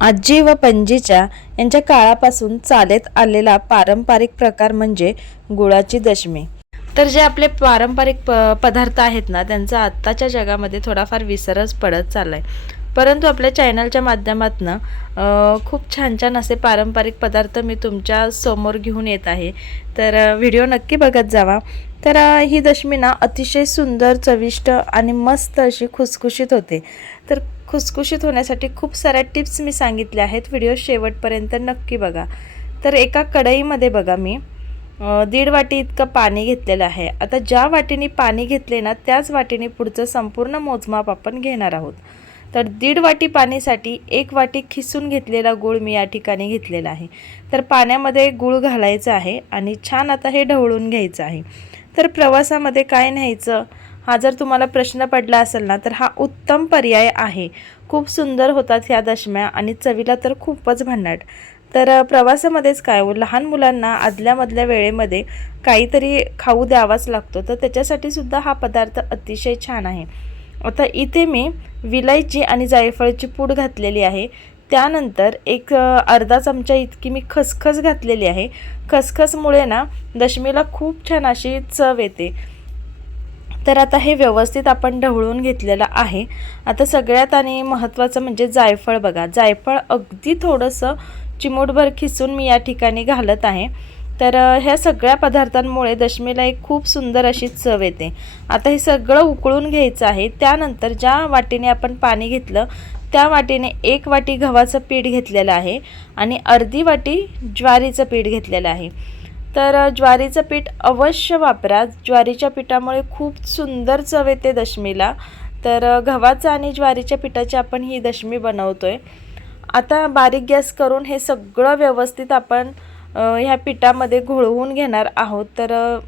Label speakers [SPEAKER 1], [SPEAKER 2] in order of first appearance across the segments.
[SPEAKER 1] आजी व पणजीच्या यांच्या काळापासून चालत आलेला पारंपरिक प्रकार म्हणजे गुळाची दशमी. तर जे आपले पारंपरिक प पदार्थ आहेत ना त्यांचा आत्ताच्या जगामध्ये थोडाफार विसरच पडत चालला आहे परंतु आपल्या चॅनलच्या माध्यमातून खूप छान छान असे पारंपरिक पदार्थ मी तुमच्यासमोर घेऊन येत आहे. तर व्हिडिओ नक्की बघत जावा. तर ही दशमी ना अतिशय सुंदर चविष्ट आणि मस्त अशी खुसखुशीत होते. तर खुसखुशीत होण्यासाठी खूप साऱ्या टिप्स मी सांगितल्या आहेत. व्हिडिओ शेवटपर्यंत नक्की बघा. तर एका कढईमध्ये बघा मी दीड वाटी इतकं पाणी घेतलेलं आहे. आता ज्या वाटीने पाणी घेतले ना त्याच वाटीने पुढचं संपूर्ण मोजमाप आपण घेणार आहोत. तर दीड वाटी पाणीसाठी एक वाटी खिसून घेतलेला गूळ मी या ठिकाणी घेतलेला आहे. तर पाण्यामध्ये गूळ घालायचं आहे आणि छान आता हे ढवळून घ्यायचं आहे. तर प्रवासामध्ये काय न्यायचं? हा जर तुम्हाला प्रश्न पडला असेल ना तर हा उत्तम पर्याय आहे. खूप सुंदर होतात ह्या दशम्या आणि चवीला तर खूपच भन्नाट. तर प्रवासामध्येच काय हो लहान मुलांना आदल्यामधल्या वेळेमध्ये काहीतरी खाऊ द्यावाच लागतो. तर त्याच्यासाठी सुद्धा हा पदार्थ अतिशय छान आहे. आता इथे मी विलायची आणि जायफळची पूड घातलेली आहे. त्यानंतर एक अर्धा चमचा इतकी मी खसखस घातलेली आहे. खसखसमुळे ना दशमीला खूप छान अशी चव येते. तर आता हे व्यवस्थित आपण ढवळून घेतलेलं आहे. आता सगळ्यात आणि महत्त्वाचं म्हणजे जायफळ बघा. जायफळ अगदी थोडंसं चिमूटभर खिसून मी या ठिकाणी घालत आहे. तर ह्या सगळ्या पदार्थांमुळे दशमीला एक खूप सुंदर अशी चव येते. आता हे सगळं उकळून घ्यायचं आहे. त्यानंतर ज्या वाटीने आपण पाणी घेतलं त्या वाटीने एक वाटी गव्हाचं पीठ घेतलेलं आहे आणि अर्धी वाटी ज्वारीचं पीठ घेतलेलं आहे. तर ज्वारीचं पीठ अवश्य वापरा. ज्वारीच्या पिठामुळे खूप सुंदर चव येते दशमीला. तर गव्हाचं आणि ज्वारीच्या पिठाची आपण ही दशमी बनवतो आहे आता बारीक गॅस करून हे सगळं व्यवस्थित आपण ह्या पिठामध्ये घोळवून घेणार आहोत. तर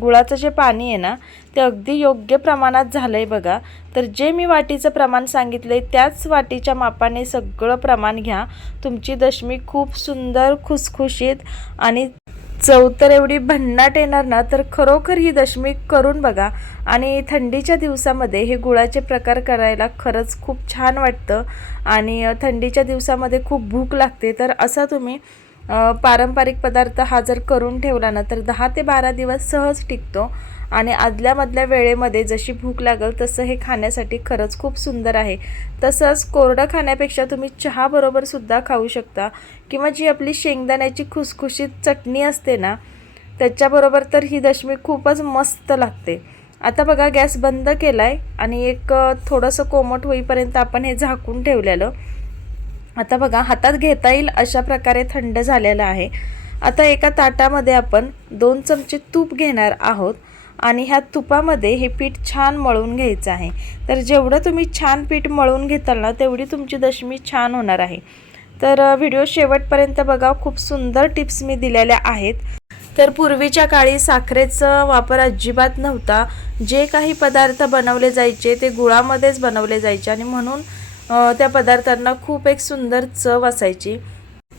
[SPEAKER 1] गुळाचं जे पाणी आहे ना ते अगदी योग्य प्रमाणात झालं आहे बघा. तर जे मी वाटीचं प्रमाण सांगितलं आहे त्याच वाटीच्या मापाने सगळं प्रमाण घ्या. तुमची दशमी खूप सुंदर खुसखुशीत आणि चव तर एवढी भन्नाट येणार ना तर खरोखर ही दशमी करून बघा. आणि थंडीच्या दिवसामध्ये हे गुळाचे प्रकार करायला खरंच खूप छान वाटतं. आणि थंडीच्या दिवसामध्ये खूप भूक लागते. तर असा तुम्ही पारंपरिक पदार्थ हा जर करून ठेवला ना तर दहा ते बारा दिवस सहज टिकतो. आणि आदल्यामधल्या वेळेमध्ये जशी भूक लागेल तसं हे खाण्यासाठी खरंच खूप सुंदर आहे. तसंच कोरडं खाण्यापेक्षा तुम्ही चहाबरोबर सुद्धा खाऊ शकता. किंवा जी आपली शेंगदाण्याची खुसखुशीत चटणी असते ना त्याच्याबरोबर तर ही दशमी खूपच मस्त लागते. आता बघा गॅस बंद केला आहे आणि एक थोडंसं कोमट होईपर्यंत आपण हे झाकून ठेवलेलं. आता बघा हातात घेता येईल अशा प्रकारे थंड झालेलं आहे. आता एका ताटामध्ये आपण दोन चमचे तूप घेणार आहोत. आणि ह्या तुपामध्ये हे पीठ छान मळून घ्यायचं आहे. तर जेवढं तुम्ही छान पीठ मळून घेताल ना तेवढी तुमची दशमी छान होणार आहे. तर व्हिडिओ शेवटपर्यंत बघा खूप सुंदर टिप्स मी दिलेल्या आहेत. तर पूर्वीच्या काळी साखरेचा वापर अजिबात नव्हता. जे काही पदार्थ बनवले जायचे ते गुळामध्येच बनवले जायचे आणि म्हणून त्या पदार्थांना खूप एक सुंदर चव असायची.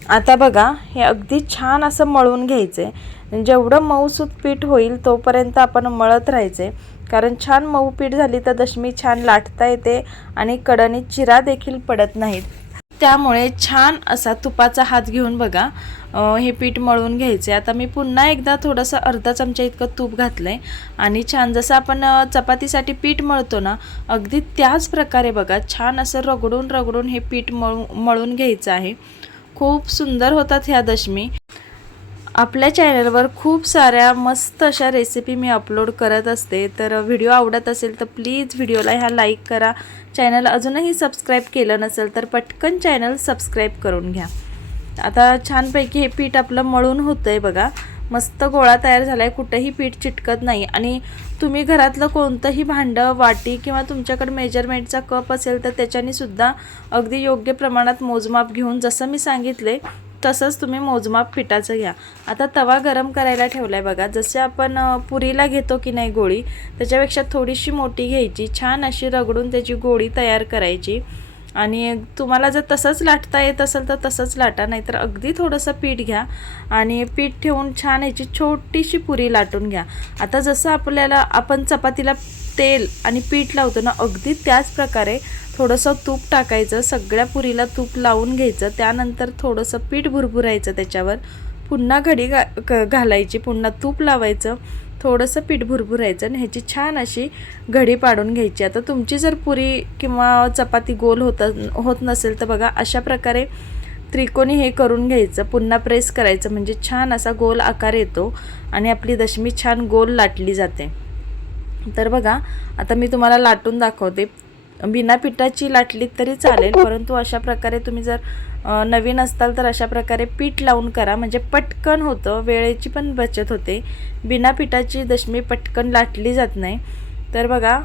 [SPEAKER 1] आता बघा हे अगदी छान असं मळून घ्यायचं आहे जेवढं मऊसूत पीठ होईल तोपर्यंत आपण मळत राहायचे. कारण छान मऊ पीठ झाली तर दशमी छान लाटता येते आणि कडणी चिरा देखील पडत नाहीत. त्यामुळे छान असा तुपाचा हात घेऊन बघा. हे पीठ मळून घ्यायचे. आता मी पुन्हा एकदा थोडंसं अर्धा चमचा इतकं तूप घातलं आहे आणि छान जसं आपण चपातीसाठी पीठ मळतो ना अगदी त्याच प्रकारे बघा छान असं रगडून रगडून हे पीठ मळू मळून घ्यायचं आहे. खूप सुंदर होतात ह्या दशमी. आपल्या चॅनलवर खूप साऱ्या मस्त अशा रेसिपी मी अपलोड करत असते. तर व्हिडिओ आवडत असेल तर प्लीज व्हिडिओला ह्या लाईक करा. चॅनल अजूनही सबस्क्राईब केलं नसेल तर पटकन चॅनल सबस्क्राईब करून घ्या. आता छानपैकी हे पीठ आपलं मळून होतं आहे बघा. मस्त गोळा तयार झाला आहे कुठंही पीठ चिटकत नाही. आणि तुम्ही घरातलं कोणतंही भांडं वाटी किंवा तुमच्याकडे मेजरमेंटचा कप असेल तर त्याच्याने सुद्धा अगदी योग्य प्रमाणात मोजमाप घेऊन जसं मी सांगितले तसंच तुम्ही मोजमाप पिठाचं घ्या. आता तवा गरम करायला ठेवला आहे बघा. जसे आपण पुरीला घेतो की नाही गोळी त्याच्यापेक्षा थोडीशी मोठी घ्यायची. छान अशी रगडून त्याची गोळी तयार करायची. आणि तुम्हाला जर तसंच लाटता येत असेल तर तसंच लाटा नाहीतर अगदी थोडंसं पीठ घ्या. आणि पीठ ठेवून छान याची छोटीशी पुरी लाटून घ्या. आता जसं आपल्याला आपण चपातीला तेल आणि पीठ लावतो ना अगदी त्याच प्रकारे थोडंसं तूप टाकायचं सगळ्या पुरीला तूप लावून घ्यायचं त्यानंतर थोडंसं पीठ भुरभुरायचं त्याच्यावर. पुन्हा घडी घा क- घालायची पुन्हा तूप लावायचं थोडंसं पीठ भुरभुरायचं आणि ह्याची छान अशी घडी पाडून घ्यायची. आता तुमची जर पुरी किंवा चपाती गोल होत होत नसेल तर बघा अशा प्रकारे त्रिकोणी हे करून घ्यायचं. पुन्हा प्रेस करायचं म्हणजे छान असा गोल आकार येतो आणि आपली दशमी छान गोल लाटली जाते. तर बघा आता मी तुम्हाला लाटून दाखवते. बिना पिठाची लाटलीत तरी चालेल परंतु अशा प्रकारे तुम्ही जर नवीन असताल तर अशा प्रकारे पीठ लावून करा. म्हणजे पटकन होतं वेळेची पण बचत होते. बिना पिठाची दशमी पटकन लाटली जात नाही. तर बघा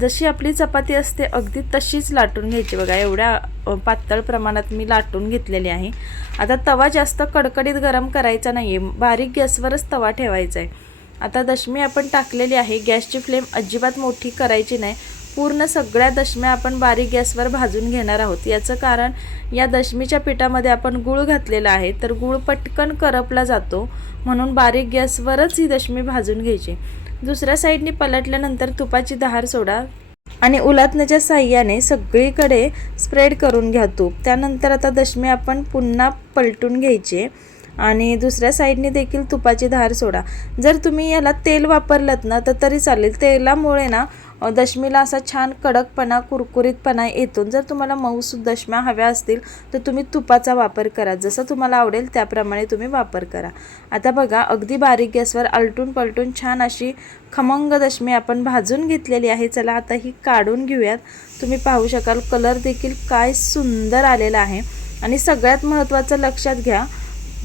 [SPEAKER 1] जशी आपली चपाती असते अगदी तशीच लाटून घ्यायची. बघा एवढ्या पातळ प्रमाणात मी लाटून घेतलेली आहे. आता तवा जास्त कडकडीत गरम करायचा नाही आहे बारीक गॅसवरच तवा ठेवायचा आहे आता दशमी आपण टाकलेली आहे. गॅसची फ्लेम अजिबात मोठी करायची नाही. पूर्ण सगळ्या दशम्या आपण बारीक गॅसवर भाजून घेणार आहोत. याचं कारण या दशमीच्या पिठामध्ये आपण गूळ घातलेला आहे तर गूळ पटकन करपला जातो म्हणून बारीक गॅसवरच ही दशमी भाजून घ्यायची. दुसऱ्या साईडने पलटल्यानंतर तुपाची दहार सोडा आणि उलातण्याच्या साह्याने सगळीकडे स्प्रेड करून घ्या तूप. त्यानंतर आता दशमी आपण पुन्हा पलटून घ्यायचे आणि दुसऱ्या साईडने देखील तुपाची धार सोडा. जर तुम्ही याला तेल वापरलं ना तर तरी चालेल. तेलामुळे ना दशमीला असा छान कडकपणा कुरकुरीतपणा येतो जर तुम्हाला मऊसूद दशम्या हव्या असतील तर तुम्ही तुपाचा वापर करा. जसं तुम्हाला आवडेल त्याप्रमाणे तुम्ही वापर करा. आता बघा अगदी बारीक गॅसवर आलटून पलटून छान अशी खमंग दशमी आपण भाजून घेतलेली आहे. चला आता ही काढून घेऊयात. तुम्ही पाहू शकाल कलर देखील काय सुंदर आलेला आहे. आणि सगळ्यात महत्त्वाचं लक्षात घ्या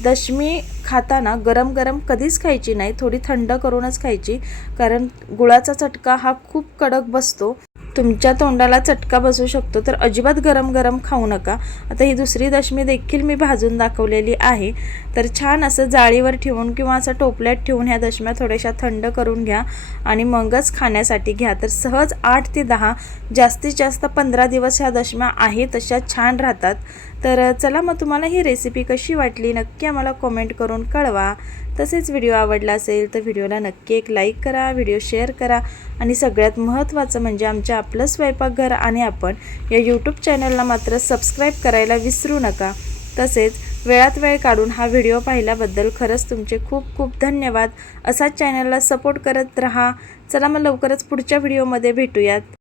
[SPEAKER 1] दशमी खाताना गरम गरम कधीच खायची नाही थोडी थंड करूनच खायची कारण गुळाचा चटका हा खूप कडक बसतो. तुमच्या तोंडाला चटका बसू शकतो तर अजिबात गरम गरम खाऊ नका. आता ही दुसरी दशमी देखील मी भाजून दाखवलेली आहे. तर छान असं जाळीवर ठेवून किंवा असं टोपल्यात ठेवून ह्या दशम्या थोड्याशा थंड करून घ्या आणि मगच खाण्यासाठी घ्या. तर सहज आठ ते दहा जास्तीत जास्त पंधरा दिवस ह्या दशम्या आहेत तशा छान राहतात. तर चला मग तुम्हाला ही रेसिपी कशी वाटली नक्की आम्हाला कॉमेंट करून कळवा. तसेच व्हिडिओ आवडला असेल तर व्हिडिओला नक्की एक लाईक करा व्हिडिओ शेअर करा आणि सगळ्यात महत्त्वाचं म्हणजे आमच्या आपलं स्वयंपाकघर आणि आपण या यूट्यूब चॅनलला मात्र सबस्क्राईब करायला विसरू नका. तसेच वेळात वेळ काढून हा व्हिडिओ पाहिल्याबद्दल खरंच तुमचे खूप खूप धन्यवाद. असाच चॅनलला सपोर्ट करत राहा. चला मग लवकरच पुढच्या व्हिडिओमध्ये भेटूयात.